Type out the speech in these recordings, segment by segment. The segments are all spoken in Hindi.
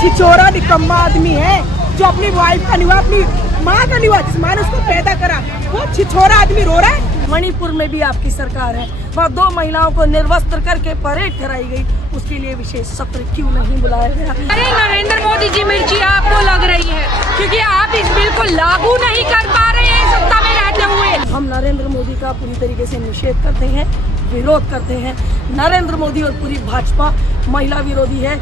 छिछोरा निकम्मा आदमी है जो अपनी वाइफ का निवा, अपनी माँ का निवा, जिस माँ ने उसको पैदा करा, वो छिछोरा आदमी रो रहा है। मणिपुर में भी आपकी सरकार है, वहाँ 2 महिलाओं को निर्वस्त्र करके परेड कराई गई, उसके लिए विशेष सत्र क्यों नहीं बुलाया गया? अरे नरेंद्र मोदी जी, मिर्ची आपको लग रही है क्योंकि आप इस बिल को लागू नहीं कर पा रहे हैं सत्ता में रहते हुए। हम नरेंद्र मोदी का पूरी तरीके से निषेध करते हैं, विरोध करते हैं। नरेंद्र मोदी और पूरी भाजपा महिला विरोधी है।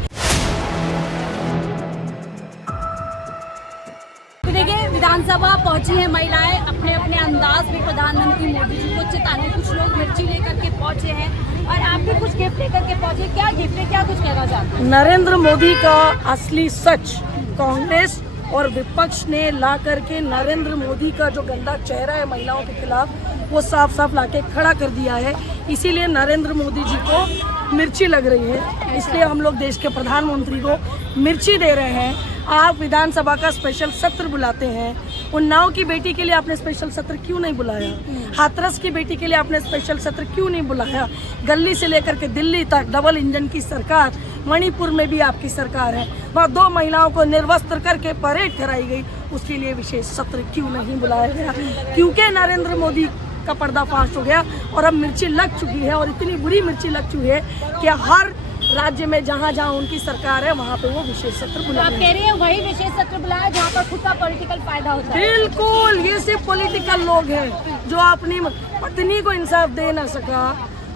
देखिए, विधानसभा पहुंची है महिलाएं अपने अपने अंदाज में प्रधानमंत्री मोदी जी को चिताने। कुछ लोग मिर्ची लेकर के पहुंचे हैं और आप भी कुछ गिफ्ट लेकर के पहुंचे। क्या गिफ्ट है, क्या कुछ कहना चाहते हैं? नरेंद्र मोदी का असली सच कांग्रेस और विपक्ष ने ला करके नरेंद्र मोदी का जो गंदा चेहरा है महिलाओं के खिलाफ, वो साफ साफ लाके खड़ा कर दिया है। इसीलिए नरेंद्र मोदी जी को मिर्ची लग रही है, इसलिए हम लोग देश के प्रधानमंत्री को मिर्ची दे रहे हैं। आप विधानसभा का स्पेशल सत्र बुलाते हैं, उन्नाव की बेटी के लिए आपने स्पेशल सत्र क्यों नहीं बुलाया? हाथरस की बेटी के लिए आपने स्पेशल सत्र क्यों नहीं बुलाया? गली से लेकर के दिल्ली तक डबल इंजन की सरकार, मणिपुर में भी आपकी सरकार है, वहाँ 2 महिलाओं को निर्वस्त्र करके परेड कराई गई, उसके लिए विशेष सत्र क्यों नहीं बुलाया गया? क्योंकि नरेंद्र मोदी का पर्दाफाश हो गया और अब मिर्ची लग चुकी है, और इतनी बुरी मिर्ची लग चुकी है कि हर राज्य में जहाँ जहाँ उनकी सरकार है वहाँ पे वो विशेष सत्र बुलाए। आप कह रही हैं वही विशेष सत्र बुलाया जहाँ पर खुद का पॉलिटिकल फायदा होता है? बिल्कुल, ये सिर्फ पॉलिटिकल लोग हैं जो अपनी पत्नी को इंसाफ दे ना सका,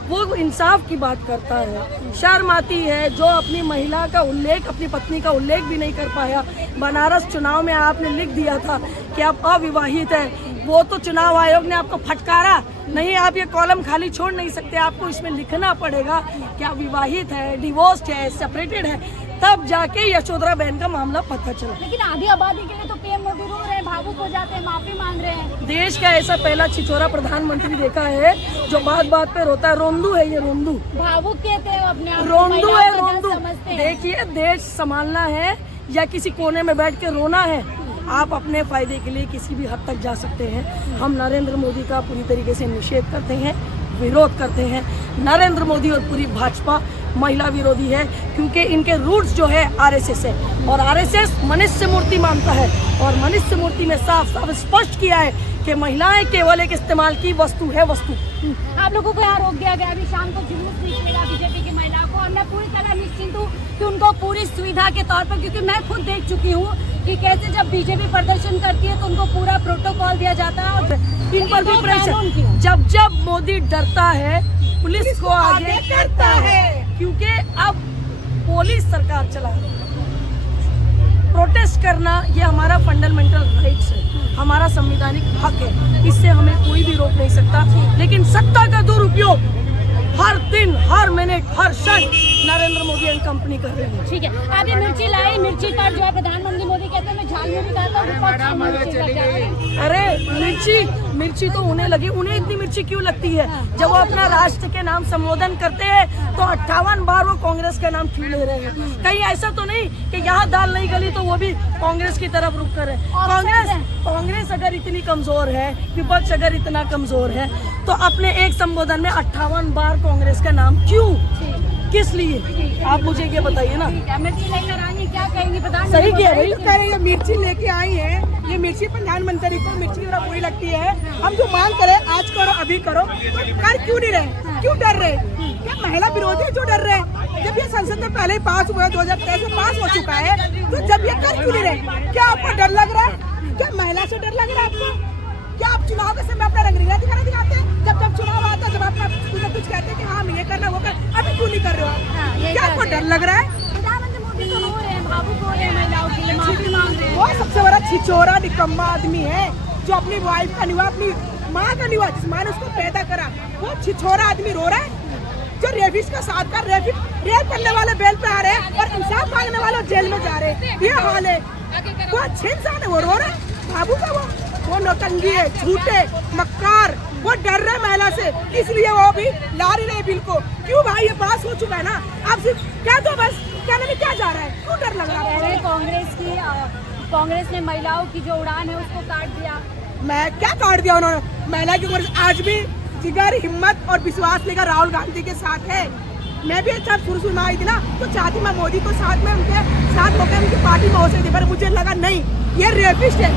वो इंसाफ की बात करता है। शर्म आती है जो अपनी महिला का उल्लेख, अपनी पत्नी का उल्लेख भी नहीं कर पाया। बनारस चुनाव में आपने लिख दिया था कि आप अविवाहित है, वो तो चुनाव आयोग ने आपको फटकारा। नहीं, आप ये कॉलम खाली छोड़ नहीं सकते, आपको इसमें लिखना पड़ेगा कि आप विवाहित है, डिवोर्स्ड है, सेपरेटेड है, तब जाके यशोधरा बहन का मामला पता चला। लेकिन आधी आबादी के लिए तो पीएम मोदी रो रहे हैं, भावुक हो जाते हैं, माफी मांग रहे हैं। देश का ऐसा पहला छिछोरा प्रधानमंत्री देखा है जो बात बात पे रोता है। रोंदू है ये, रोंदू, भावुक कहते हैं अपने आप, रोंदू है, रोंदू। समझते हैं। देखिए, देश संभालना है या किसी कोने में बैठ के रोना है, आप अपने फायदे के लिए किसी भी हद तक जा सकते हैं। हम नरेंद्र मोदी का पूरी तरीके से निषेध करते हैं, विरोध करते हैं। नरेंद्र मोदी और पूरी भाजपा महिला विरोधी है, क्योंकि इनके रूट्स जो है आरएसएस है, और आरएसएस मनुष्य मूर्ति मानता है, और मनुष्य मूर्ति में साफ साफ स्पष्ट किया है कि महिलाएं केवल एक इस्तेमाल की वस्तु है, वस्तु। आप लोगों को यहाँ रोक दिया गया, अभी शाम को जुलूस निकलेगा बीजेपी की महिला को, और मैं पूरी तरह निश्चिंत हूँ कि उनको पूरी सुविधा के तौर पर, क्योंकि मैं खुद देख चुकी हूँ कि कैसे जब बीजेपी प्रदर्शन करती है तो उनको पूरा प्रोटोकॉल दिया जाता है, और इन पर भी प्रेशर। जब जब मोदी डरता है पुलिस को आगे करता है, क्योंकि अब पुलिस सरकार चला रही है। प्रोटेस्ट करना ये हमारा फंडामेंटल राइट्स है, हमारा संवैधानिक हक है, इससे हमें कोई भी रोक नहीं सकता। लेकिन सत्ता का दुरुपयोग हर दिन, हर मिनट, हर क्षण नरेंद्र मोदी एंड कंपनी कर रहे हैं। ठीक है, आप ये मिर्ची लाई, मिर्ची पर जो है प्रधानमंत्री मोदी कहते हैं मैं झाल में भी खाता हूँ। अरे मिर्ची तो उन्हें लगी, उन्हें इतनी मिर्ची क्यों लगती है? जब वो अपना राष्ट्र के नाम संबोधन करते हैं तो 58 बार वो कांग्रेस का नाम क्यों ले रहे हैं? कहीं ऐसा तो नहीं कि यहाँ दाल नहीं गली तो वो भी कांग्रेस की तरफ रुख कर है? कांग्रेस अगर इतनी कमजोर है, विपक्ष अगर इतना कमजोर है, तो अपने एक संबोधन में 58 बार कांग्रेस का नाम क्यों, किस लिए? आप मुझे ये बताइए ना। मिर्ची लेकर आई, क्या कहेंगी प्रधानमंत्री? सही किया, वही कह रहे हैं, मिर्ची लेके आई है। ये मिर्ची प्रधानमंत्री को मिर्ची जरा बुरी लगती है। हम जो मांग करें आज करो, अभी करो, कर क्यों नहीं रहे? क्यों डर रहे? क्या महिला विरोधी जो डर रहे? जब ये संसद में पहले ही पास हुआ है, 2023 में पास हो चुका है, तो जब ये कर क्यों नहीं रहे? क्या आपको डर लग रहा है? क्या महिला से डर लग रहा है आपको? क्या आप चुनाव के समय अपना रंगीला दिखाते हैं? जब चुनाव आता है, जब आप कुछ कहते हैं कि हाँ हम ये करना, वो कर, अभी क्यों नहीं कर रहे हो? क्या आपको डर लग रहा है? प्रधानमंत्री मोदी तो रो रहे हैं, भावुक हो रहे हैं, महिलाओं के लिए माफी मांग रहे हैं। वो सबसे बड़ा छिछोरा निकम्मा आदमी है जो अपनी वाइफ का निवा, अपनी माँ का निवा, जिस माँ ने उसको पैदा करा, वो छिछोरा आदमी रो रहा है। जो रेपिस्ट का साथ कर, रेप करने वाले बेल पे आ रहे हैं और इंसाफ मांगने वाले जेल में जा रहे हैं, ये हाल है। वो अच्छे इंसान है, वो रो रहा है। बाबू का वो नौटंगी है, झूठे, मक्कार, वो डर रहे महिला से, इसलिए वो भी ला रही रहे बिल को। क्यों भाई, ये पास हो चुका है ना, आप सिर्फ क्या दो, बस कहने में क्या जा रहा है? क्यों डर लग रहा है? कांग्रेस ने महिलाओं की जो उड़ान है उसको काट दिया। मैं क्या काट दिया उन्होंने? महिला की आज भी जिगर, हिम्मत और विश्वास लेकर राहुल गांधी के साथ है। मैं भी साथ शुरू में आई थी ना, तो चाहती मैं मोदी को साथ में उनके साथ होकर उनकी पार्टी में हो सकती, पर मुझे लगा नहीं, ये रेपिस्ट है,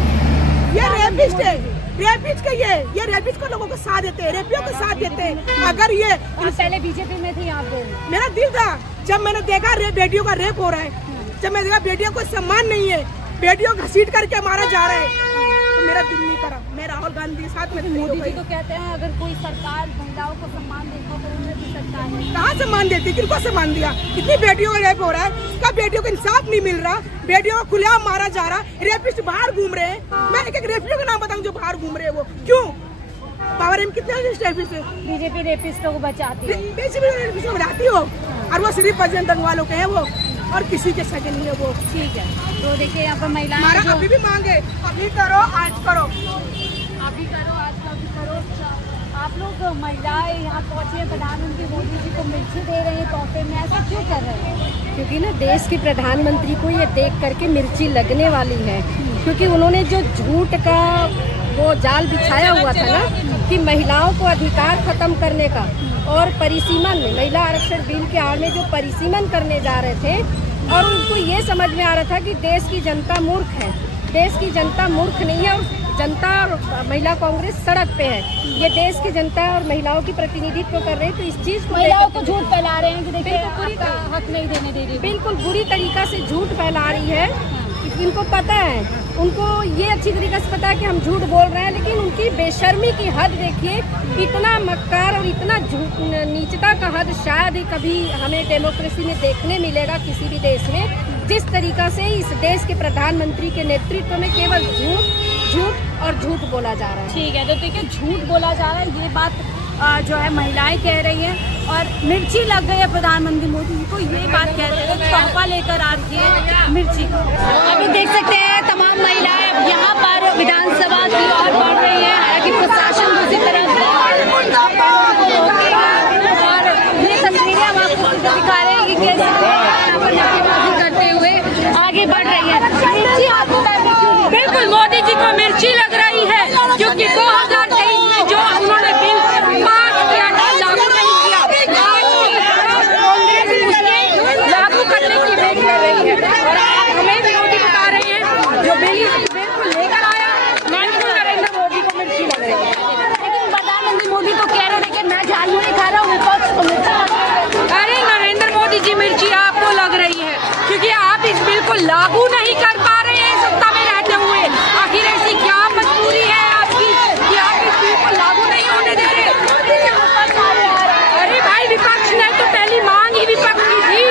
ये रेपिस्ट है, रेपिस्ट का ये रेपिस्ट को लोगों को साथ देते हैं, रेपियों को साथ देते हैं। अगर ये आप पहले बीजेपी में थी, आप मेरा दिल था जब मैंने देखा बेटियों का रेप हो रहा है, जब मैंने देखा बेटियों को सम्मान नहीं है, बेटियों को घसीट करके मारा जा रहा है, तो मेरा दिल नहीं करा। मैं राहुल गांधी के साथ में मोदी जी तो कहते हैं अगर कोई सरकार महिलाओं को सम्मान देगा तो उन्हें भी सरकार है। कहाँ सम्मान देती, किनको सम्मान दिया? इतनी बेटियों का रेप हो रहा है, कब बेटियों को इंसाफ नहीं मिल रहा, बेटियों को खुलेआम मारा जा रहा, रेपिस्ट बाहर घूम रहे हैं। मैं एक रेपियों का नाम बताऊं जो बाहर घूम रहे हैं, वो क्यों? पावर में कितने रेपिस्ट है? बीजेपी रेपिस्टों को बचाती है, बीजेपी रेपिस्ट को बचाती हो, और वो सिर्फ बजरंग दल वालों के हैं वो, और किसी के सगे नहीं है वो। ठीक है, तो देखिए यहाँ पर महिलाएं हमारा अभी भी मांगे, अभी करो आज करो, अभी करो आज कभी करो। आप लोग महिलाएं यहाँ पहुँची हैं, प्रधानमंत्री मोदी जी को मिर्ची दे रहे हैं तोहफे में, ऐसा क्यों कर रहे हैं? क्योंकि ना देश के प्रधानमंत्री को ये देख करके मिर्ची लगने वाली है, क्योंकि उन्होंने जो झूठ का वो जाल बिछाया हुआ था ना कि महिलाओं को अधिकार खत्म करने का, और परिसीमन में महिला आरक्षण बिल के आड़ में जो परिसीमन करने जा रहे थे, और उनको ये समझ में आ रहा था कि देश की जनता मूर्ख है। देश की जनता मूर्ख नहीं है, और जनता और महिला कांग्रेस सड़क पे है। ये देश की जनता और महिलाओं की प्रतिनिधित्व कर रहे हैं, तो इस चीज को महिलाओं को झूठ फैला रहे हैं कि देखिए बिल्कुल आपका हक नहीं देने दे रही। बिल्कुल बुरी तरीका से झूठ फैला रही है। इनको पता है, उनको ये अच्छी तरीके से पता है कि हम झूठ बोल रहे हैं, लेकिन उनकी बेशर्मी की हद देखिए, इतना मक्कार और इतना नीचता का हद शायद ही कभी हमें डेमोक्रेसी में देखने मिलेगा किसी भी देश में। जिस तरीका से इस देश के प्रधानमंत्री के नेतृत्व में केवल झूठ और झूठ बोला जा रहा है। ठीक है, तो देखिए झूठ बोला जा रहा है, ये बात जो है महिलाएं कह रही हैं, और मिर्ची लग गई है प्रधानमंत्री मोदी जी को, ये बात कह रहे हैं, तोहफा लेकर आ रही है मिर्ची को। अब लोग देख सकते हैं तमाम महिलाएं अब यहाँ पर विधानसभा की ओर बढ़ रही हैं, हालांकि प्रशासन दूसरी तरफ और ये तस्वीरें हम आपको दिखा रहे हैं कि कैसे यहाँ पर नारेबाजी करते हुए आगे बढ़ रही है। मिर्ची आपको बिल्कुल मोदी जी को मिर्ची लग रही है, क्योंकि 2023 में जो उन्होंने बिल पास किया था, लागू नहीं किया, कांग्रेस उसके लागू करने की वेट कर रही है, और आप हमें विरोधी बता रहे हैं जो बिल बिल्कुल लेकर आया, बिल्कुल नरेंद्र मोदी को मिर्ची लग रही है। लेकिन प्रधानमंत्री मोदी तो कह रहे थे कि मैं झाड़ू नहीं खा रहा हूँ, विपक्ष को मिर्ची लग रही है। अरे नरेंद्र मोदी जी मिर्ची आपको लग रही है, क्योंकि आप इस बिल को लागू नहीं कर पा रहे हैं सत्ता में रहते हुए। आखिर ऐसी क्या मजबूरी है आपकी कि आप इस बिल को लागू नहीं होने दे रहे? अरे भाई, विपक्ष ने तो पहली मांग ही विपक्ष की थी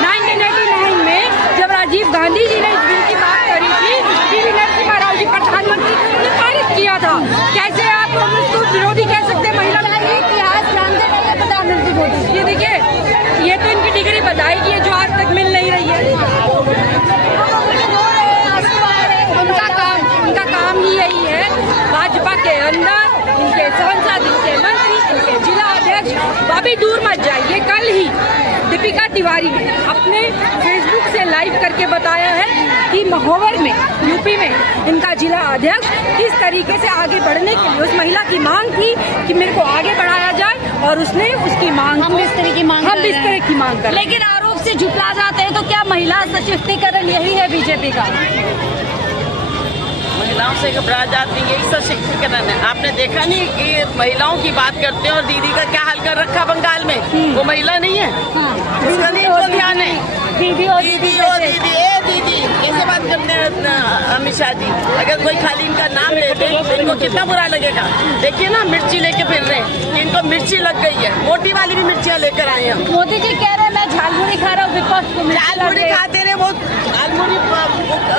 1989 में, जब राजीव गांधी जी ने इस बिल की बात करी थी, पीवी नरसिम्हा राव जी प्रधानमंत्री थे, उन्होंने पारित किया था। कैसे आप उसको विरोधी कह सकते हैं? महिला इतिहास जानते नहीं प्रधानमंत्री मोदी। ये देखिए, ये तो इनकी डिग्री बताएगी है जो आज तक मिल नहीं रही है। उनका काम ही यही है, भाजपा के अंदर इनके सांसद, इनके मंत्री, इनके जिला अध्यक्ष, अभी दूर मत जाइए। कल ही दीपिका तिवारी ने अपने फेसबुक से लाइव करके बताया है कि महोवर में, यूपी में इनका जिला अध्यक्ष किस तरीके से आगे बढ़ने के लिए, उस महिला की मांग थी कि मेरे को आगे बढ़ाया जाए, और उसने उसकी मांग, हम इस तरह की मांग कर, लेकिन आरोप से झुकला जाते हैं, तो क्या महिला सशक्तिकरण यही है बीजेपी का? महिलाओं से घबरा जाती है, यही सशक्तिकरण है। आपने देखा नहीं कि महिलाओं की बात करते हैं और दीदी का क्या हाल कर रखा बंगाल में, वो महिला नहीं है, उसका नहीं वो ध्यान है। दीदी और दीदी कैसे बात करते हैं अमित शाह जी? अगर कोई खाली इनका नाम लेते तो इनको कितना बुरा लगेगा। देखिए ना, मिर्ची लेके फिर रहे हैं, इनको मिर्ची लग गई है, मोटी वाली भी मिर्चियाँ लेकर आए हैं। मोदी जी कह रहे हैं मैं झालमुड़ी खा रहा हूँ, विपक्ष को झालमुड़ी खाते रहे। वो झालमुड़ी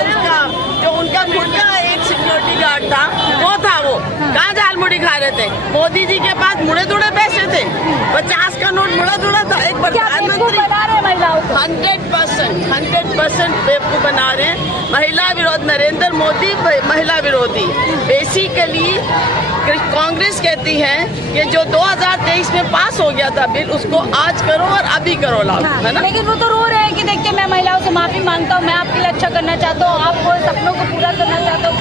उसका जो उनका खुद का एक सिक्योरिटी गार्ड था, वो था, वो कहाँ झालमुड़ी खा रहे थे? मोदी जी के पास मुड़े दुड़े पैसे थे, 50 का नोट मुड़ा दुड़ा था। एक प्रधानमंत्री बना रहे महिलाओं को 100% बेवकूफ बना रहे हैं। महिला विरोध, नरेंद्र मोदी महिला विरोधी। बेसिकली कांग्रेस कहती है कि जो 2023 में पास हो गया था बिल, उसको आज करो और अभी करो लागू, है ना? लेकिन वो तो रो रहे हैं कि देखिए मैं महिलाओं से माफी मांगता हूँ, मैं आपके लिए अच्छा करना चाहता हूँ, आपको सपनों को पूरा करना चाहता हूँ।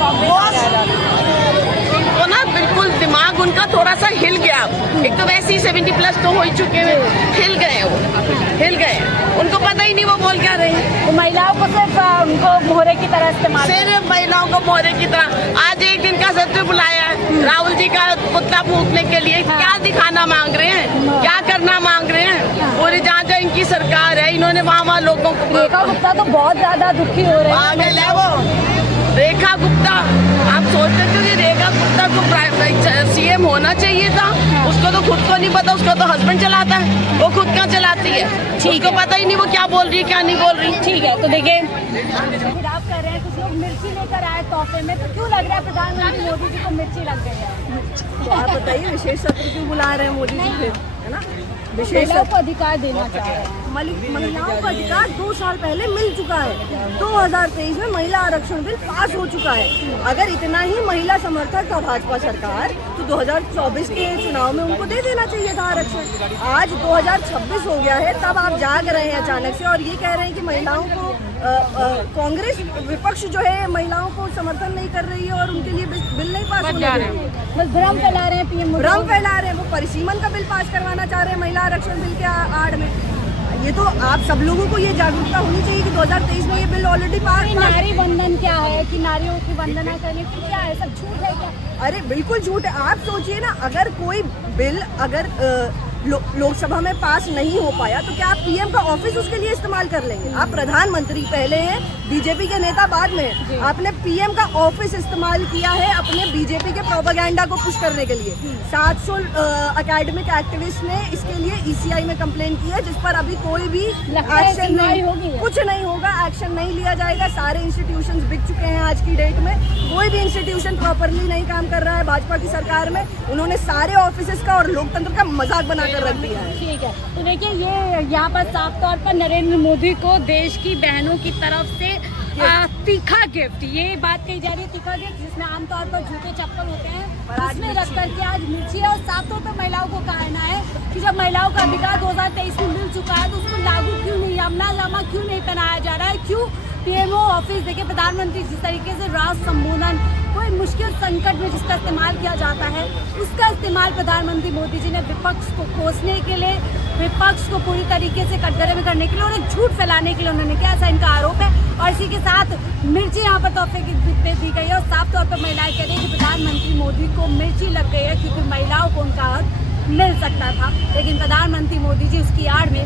उनको ना बिल्कुल दिमाग अब उनका थोड़ा सा हिल गया। एक तो वैसे ही 70+ तो हो ही चुके हैं, हिल गए उनको पता ही नहीं वो बोल क्या रहे हैं। तो महिलाओं को सिर्फ उनको मोहरे की तरह इस्तेमाल, सिर्फ महिलाओं को मोहरे की तरह। आज एक दिन का सत्र बुलाया है राहुल जी का पुतला फूंकने के लिए। क्या दिखाना मांग रहे हैं, क्या करना मांग रहे हैं? पूरी जहाँ जहाँ इनकी सरकार है, इन्होंने वहाँ लोगों को। रेखा गुप्ता तो बहुत ज्यादा दुखी हो रहे हैं। आगे ले वो रेखा गुप्ता, आप सोचते थे कि रेखा गुप्ता को CM होना चाहिए था? उसको तो खुद को नहीं पता, उसका तो हस्बैंड चलाता है, वो खुद क्या चलाती है, उसको पता ही नहीं वो क्या बोल रही है क्या नहीं बोल रही। ठीक है, तो देखिए फिर आप कर रहे हैं, कुछ लोग मिर्ची लेकर आए तोहफे में, तो क्यों लग रहा है प्रधानमंत्री मोदी जी को मिर्ची लग गई है? तो आप बताइए विशेष सत्र क्यों बुला रहे हैं मोदी जी फिर, है ना? विशेष महिलाओं को अधिकार देना चाह रहे हैं। महिलाओं का अधिकार 2 साल पहले मिल चुका है। 2023 में महिला आरक्षण बिल पास हो चुका है। अगर इतना ही महिला समर्थक था भाजपा सरकार, तो 2024 के चुनाव में उनको दे देना चाहिए था आरक्षण। आज 2026 हो गया है, तब आप जाग रहे हैं अचानक से और ये कह रहे हैं कि महिलाओं को कांग्रेस विपक्ष जो है महिलाओं को समर्थन नहीं कर रही है और उनके लिए बिल नहीं पास होने दे रही है। बस भ्रम फैला रहे हैं पीएम मोदी। भ्रम फैला रहे हैं, वो परिसीमन का बिल पास करवाना चाह रहे हैं महिला आरक्षण बिल के आड़ में। ये तो आप सब लोगों को ये जागरूकता होनी चाहिए कि 2023 में ये बिल ऑलरेडी पास। नारी वंदन क्या है कि नारियों की वंदना करने की क्या है, सब झूठ है क्या? अरे बिल्कुल झूठ है। आप सोचिए ना, अगर कोई बिल अगर लोकसभा में पास नहीं हो पाया तो क्या आप पीएम का ऑफिस उसके लिए इस्तेमाल कर लेंगे? आप प्रधानमंत्री पहले हैं, बीजेपी के नेता बाद में हैं। आपने पीएम का ऑफिस इस्तेमाल किया है अपने बीजेपी के प्रोपेगेंडा को पुश करने के लिए। 700 एकेडमिक एक्टिविस्ट ने इसके लिए ECI में कंप्लेन की है, जिस पर अभी कोई भी एक्शन नहीं होगी, कुछ नहीं होगा, एक्शन नहीं लिया जाएगा। सारे इंस्टीट्यूशंस बिक चुके हैं आज की डेट में। कोई भी इंस्टीट्यूशन प्रॉपरली नहीं काम कर रहा है भाजपा की सरकार में। उन्होंने सारे ऑफिसेस का और लोकतंत्र का मजाक बनाकर रख दिया है। ठीक है, तो देखिए ये यहाँ पर साफ तौर पर नरेंद्र मोदी को देश की बहनों की तरफ से तीखा गिफ्ट, ये बात कही जा रही है, तीखा गिफ्ट जिसमें आमतौर पर जूते चप्पल होते हैं, उसमें रख करके आज मिर्ची है। और साफ तौर पर महिलाओं को कहना है कि जब महिलाओं का अधिकार 2023 में मिल चुका है तो उसको लागू क्यों नहीं, अमलनामा क्यों नहीं पहनाया जा रहा है? क्यों पीएमओ ऑफिस, देखिए प्रधानमंत्री जिस तरीके से राष्ट्र संबोधन, कोई मुश्किल संकट में जिसका इस्तेमाल किया जाता है, उसका इस्तेमाल प्रधानमंत्री मोदी जी ने विपक्ष को कोसने के लिए, विपक्ष को पूरी तरीके से कटघरे में करने के लिए और एक झूठ फैलाने के लिए उन्होंने किया, ऐसा इनका आरोप है। और इसी के साथ मिर्ची यहाँ पर तोहफे की दी गई है और साफ तौर पर महिलाएं कह रही है कि प्रधानमंत्री मोदी को मिर्ची लग गई है क्योंकि महिलाओं को उनका हक मिल सकता था, लेकिन प्रधानमंत्री मोदी जी उसकी आड़ में